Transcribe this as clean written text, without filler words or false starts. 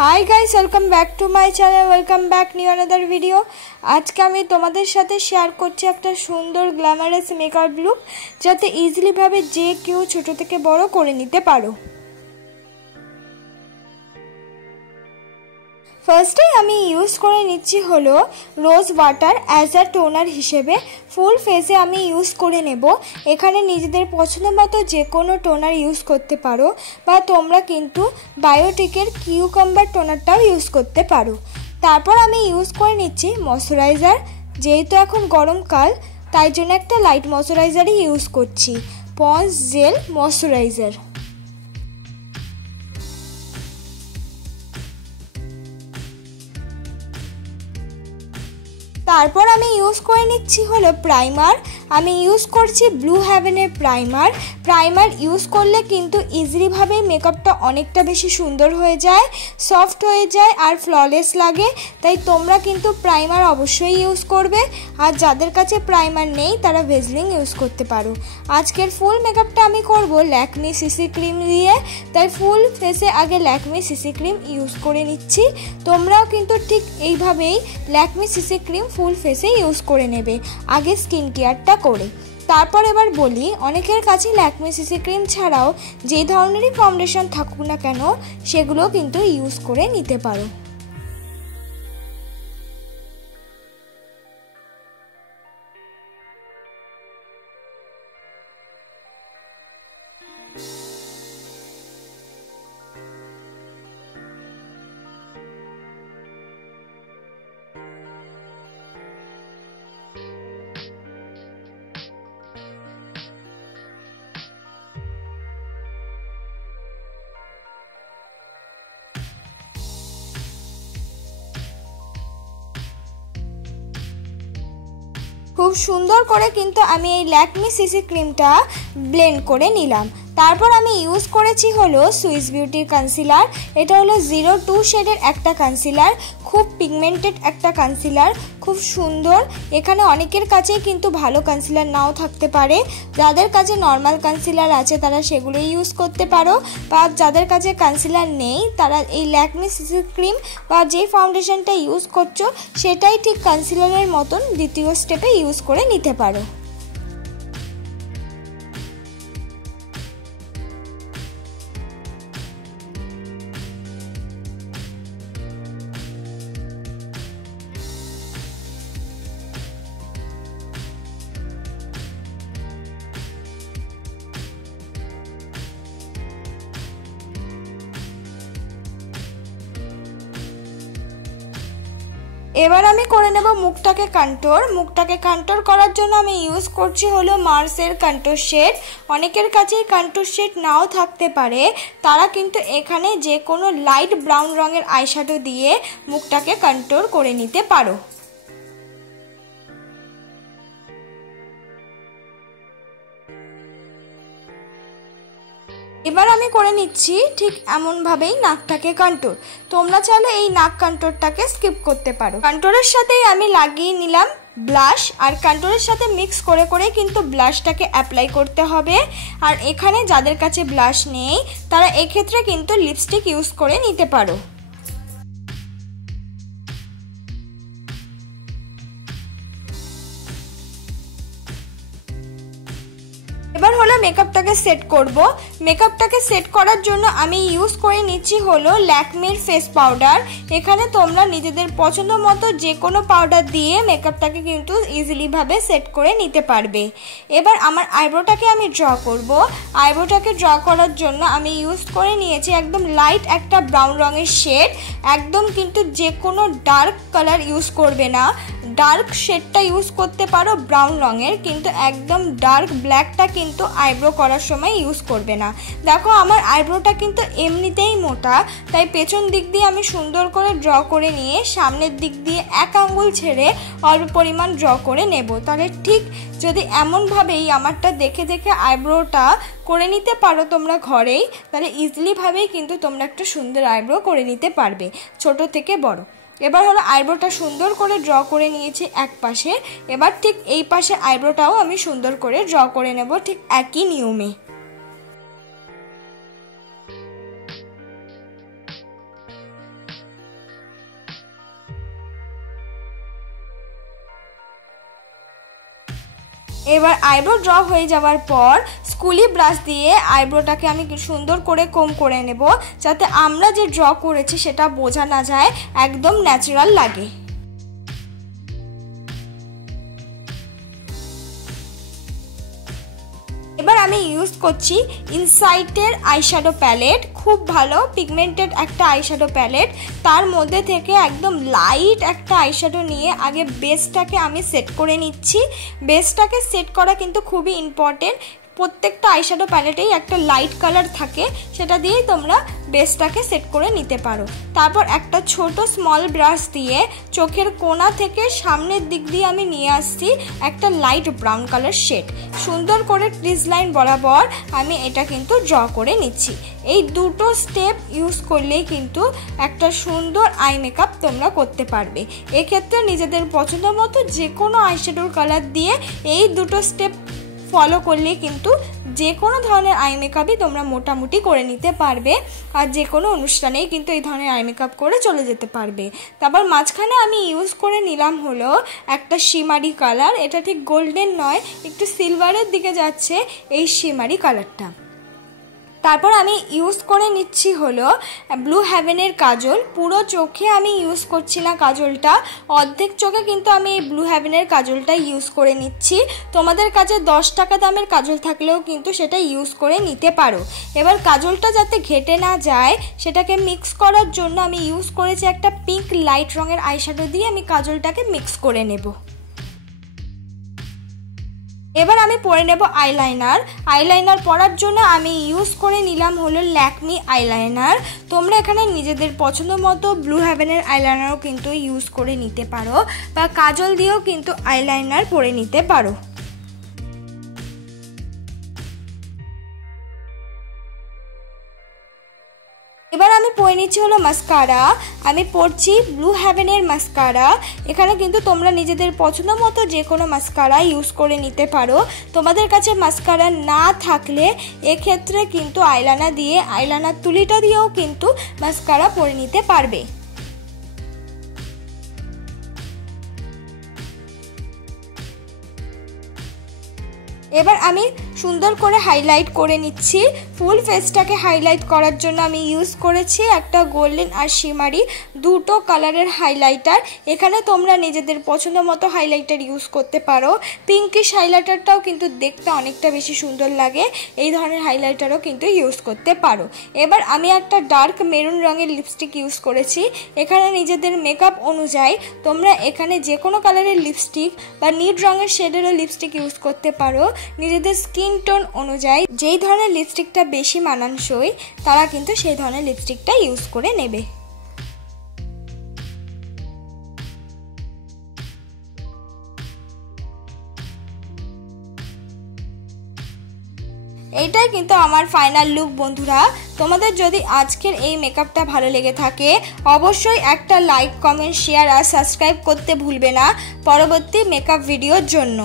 High guys welcome back to my channel welcome back new another video. आज के आमी तोमादेर साथे शेयर करछि एकटा सुंदर ग्लैमारास मेकअप लुक जाते इजिली भावे जे केउ छोटो थेके बड़ो करे निते पारो। फार्स्टे आमी यूज करे निচ্ছি हलो rose water as a toner हिसेबे फुल फेसे आमी यूज करे नेब। एखाने निजेदेर पछंद मतो जे कोनो टोनार यूज करते पारो बा तोमरा किन्तु बायोटिकेर किउकाम्बर टोनारटाও यूज करते पारो। तारपर आमी यूज करे निচ্ছি मयश्चाराइजार, जेहेतु एखन गरमकाल ताई जोन्नो एकटा लाइट मयश्चाराइजारই यूज करছি, पन्स जेल मयश्चाराइजार। तारपर आमी यूज करे निচ্ছি हलो प्राइमार। आमी यूज करছি ब्लू हेवेनेर प्राइमार। प्राइमार यूज करले किन्तु इजिली भावे मेकअपटा अनेकटा बेशी सुंदर हो जाए, सफ्ट हो जाए और फ्ललेस लागे। ताई तोमरा किन्तु प्राइमार अवश्यई यूज करबे। और जादेर काछे प्राइमार नेই तारा ভেজলিন यूज करते पारो। आजकेर फुल मेकअपटा आमी करब लैक्मे सीसी क्रीम दिए, ताई फुल फेसे आगे लैक्मे सीसी क्रीम यूज करे निচ্ছি। तोमराও किन्तु ठीक এইভাবেই Lakme CC cream full facie use करे नेबे आगे स्किन केयारटा करे। तारपर एबार बोली अनेकेर काछे लैक्मे सीसी क्रीम छाड़ाओ जे धरनेरই फाउंडेशन थाकुक ना केन सेगुलो किन्तु यूज करे निते पारो। खूब सुंदर करे किन्तु आमी এই लैक्मे सीसी क्रीमटा ब्लेंड करे निलाम। तारपर आमी यूज करेছি हलो সুইস বিউটির কনসিলার। এটা হলো 02 শেডের একটা কনসিলার, খুব পিগমেন্টেড একটা কনসিলার, খুব সুন্দর। এখানে অনেকের কাছেই কিন্তু ভালো কনসিলার নাও থাকতে পারে। যাদের কাছে নরমাল কনসিলার আছে তারা সেগুলোই ইউজ করতে পারো, বা যাদের কাছে কনসিলার নেই তারা এই ল্যাকমে সিসি ক্রিম বা যে ফাউন্ডেশনটা ইউজ করছো সেটাই ঠিক কনসিলারের মতন দ্বিতীয় স্টেপে ইউজ করে নিতে পারো। এবার আমি করে নেব মুখটাকে কন্ট্রোল। মুখটাকে কন্ট্রোল করার জন্য আমি ইউজ করছি হলো মার্সের কন্ট্রোল শেড। অনেকের কাছেই কন্ট্রোল শেড নাও থাকতে পারে, তারা কিন্তু এখানে যে কোনো লাইট ব্রাউন রঙের আইশ্যাডো দিয়ে মুখটাকে কন্ট্রোল করে নিতে পারো। এবার আমি করে নিচ্ছি ঠিক এমন ভাবেই নাকটাকে কন্ট্রোল। তোমরা চাইলে এই নাক কন্ট্রোলটাকে স্কিপ করতে পারো। কন্ট্রোলের সাথেই আমি লাগিয়ে নিলাম ব্লাশ, আর কন্ট্রোলের সাথে মিক্স করে করে কিন্তু ব্লাশটাকে অ্যাপ্লাই করতে হবে। আর এখানে যাদের কাছে ব্লাশ নেই তারা এক্ষেত্রে কিন্তু লিপস্টিক ইউজ করে নিতে পারো। এবার হলো মেকআপটাকে সেট করব। মেকআপটাকে সেট করার জন্য আমি ইউজ করে নিচ্ছি হলো ল্যাকমের ফেস পাউডার। এখানে তোমরা নিজেদের পছন্দ মতো যে কোনো পাউডার দিয়ে মেকআপটাকে কিন্তু ইজিলি ভাবে সেট করে নিতে পারবে। এবার আমার আইব্রোটাকে আমি ড্র করব। আইব্রোটাকে ড্র করার জন্য আমি ইউজ করে নিয়েছি একদম লাইট একটা ব্রাউন রঙের শেড। একদম কিন্তু যে কোনো ডার্ক কালার ইউজ করবে না, ডার্ক শেডটা ইউজ করতে পারো ব্রাউন রঙের, কিন্তু একদম ডার্ক ব্ল্যাকটা কিন্তু আইব্রো করার সময় ইউজ করবে না। দেখো আমার আইব্রোটা কিন্তু এমনিতেই মোটা, তাই পেছন দিক দিয়ে আমি সুন্দর করে ড্র করে নিয়ে সামনের দিক দিয়ে এক আঙ্গুল ছেড়ে অল্প পরিমাণ ড্র করে নেব। তাহলে ঠিক যদি এমনভাবেই আমারটা দেখে দেখে আইব্রোটা করে নিতে পারো তোমরা ঘরেই, তাহলে ইজিলি ভাবেই কিন্তু তোমরা একটা সুন্দর আইব্রো করে নিতে পারবে ছোট থেকে বড়। এবার হলো আইব্রোটা সুন্দর করে ড্র করে নিয়েছি এক পাশে। এবার ঠিক এই পাশে আইব্রোটাও আমি সুন্দর করে ড্র করে নেব ঠিক একই নিয়মে। এবার আইব্রো ড্র হয়ে যাওয়ার পর স্কুলি ব্রাশ দিয়ে আইব্রোটাকে আমি সুন্দর করে কম করে নেব, যাতে আমরা যে ড্র করেছি সেটা বোঝা না যায়, একদম ন্যাচারাল লাগে। এবার আমি ইউজ করছি ইনসাইটের আইশ্যাডো প্যালেট, খুব ভালো পিগমেন্টেড একটা আইশ্যাডো প্যালেট। তার মধ্যে থেকে একদম লাইট একটা আইশ্যাডো নিয়ে আগে বেসটাকে আমি সেট করে নিচ্ছি। বেসটাকে সেট করা কিন্তু খুবই ইম্পর্টেন্ট। প্রত্যেকটা আইশ্যাডো প্যালেটেই একটা লাইট কালার থাকে, সেটা দিয়েই তোমরা বেসটাকে সেট করে নিতে পারো। তারপর একটা ছোট স্মল ব্রাশ দিয়ে চোখের কোণা থেকে সামনের দিক দিয়ে আমি নিয়ে আসছি একটা লাইট ব্রাউন কালার শেড। সুন্দর করে ক্রিজ লাইন বরাবর আমি এটা কিন্তু ড্র করে নিচ্ছি। এই দুটো স্টেপ ইউজ করলেই কিন্তু একটা সুন্দর আই মেকআপ তোমরা করতে পারবে। এক্ষেত্রে নিজেদের পছন্দ মতো যে কোনো আইশ্যাডোর কালার দিয়ে এই দুটো স্টেপ ফলো করলে কিন্তু যে কোনো ধরনের আই মেকআপই তোমরা মোটামুটি করে নিতে পারবে, আর যে কোনো অনুষ্ঠানেই কিন্তু এই ধরনের আই মেকআপ করে চলে যেতে পারবে। তারপর মাঝখানে আমি ইউজ করে নিলাম হলো একটা শিমারি কালার। এটা ঠিক গোল্ডেন নয়, একটু সিলভারের দিকে যাচ্ছে এই শিমারি কালারটা। তারপর আমি ইউজ করে নিচ্ছি হলো ব্লু হেভেনের কাজল। পুরো চোখে আমি ইউজ করছি না কাজলটা, অর্ধেক চোখে কিন্তু আমি এই ব্লু হেভেনের কাজলটা ইউজ করে নিচ্ছি। তোমাদের কাছে 10 টাকা দামের কাজল থাকলেও কিন্তু সেটা ইউজ করে নিতে পারো। এবার কাজলটা যাতে ঘেটে না যায় সেটাকে মিক্স করার জন্য আমি ইউজ করেছি একটা পিঙ্ক লাইট রঙের আইশ্যাডো দিয়ে আমি কাজলটাকে মিক্স করে নেব। এবার আমি পরে নেব আইলাইনার। আইলাইনার পরার জন্য আমি ইউজ করে নিলাম হলো ল্যাকমি আইলাইনার। তোমরা এখানে নিজেদের পছন্দ মতো ব্লু হেভেনের আইলাইনারও কিন্তু ইউজ করে নিতে পারো, বা কাজল দিয়েও কিন্তু আইলাইনার পরে নিতে পারো। এবার আমি পরে নিচ্ছি হলো মাস্কারা। আমি পরছি ব্লু হেভেনের মাস্কারা। এখানে কিন্তু তোমরা নিজেদের পছন্দ মতো যে কোনো মাস্কারা ইউজ করে নিতে পারো। তোমাদের কাছে মাস্কারা না থাকলে এক্ষেত্রে কিন্তু আইলাইনার দিয়ে আইলাইনার তুলিটা দিয়েও কিন্তু মাস্কারা পরে নিতে পারবে। এবার আমি সুন্দর করে হাইলাইট করে নিচ্ছি। ফুল ফেসটাকে হাইলাইট করার জন্য আমি ইউজ করেছি একটা গোল্ডেন আর শিমারি দুটো কালারের হাইলাইটার। এখানে তোমরা নিজেদের পছন্দ মতো হাইলাইটার ইউজ করতে পারো। পিঙ্কিশ হাইলাইটারটাও কিন্তু দেখতে অনেকটা বেশি সুন্দর লাগে, এই ধরনের হাইলাইটারও কিন্তু ইউজ করতে পারো। এবার আমি একটা ডার্ক মেরুন রঙের লিপস্টিক ইউজ করেছি। এখানে নিজেদের মেকআপ অনুযায়ী তোমরা এখানে যে কোনো কালারের লিপস্টিক বা নিড রঙের শেডেরও লিপস্টিক ইউজ করতে পারো। নিজেদের স্কিন টোন অনুযায়ী যেই ধরনের লিপস্টিকটা বেশি মানানসই তারা কিন্তু সেই ধরনের লিপস্টিকটা ইউজ করে নেবে। এইটাই কিন্তু আমার ফাইনাল লুক বন্ধুরা। তোমাদের যদি আজকের এই মেকআপটা ভালো লেগে থাকে অবশ্যই একটা লাইক, কমেন্ট, শেয়ার আর সাবস্ক্রাইব করতে ভুলবে না পরবর্তী মেকআপ ভিডিওর জন্য।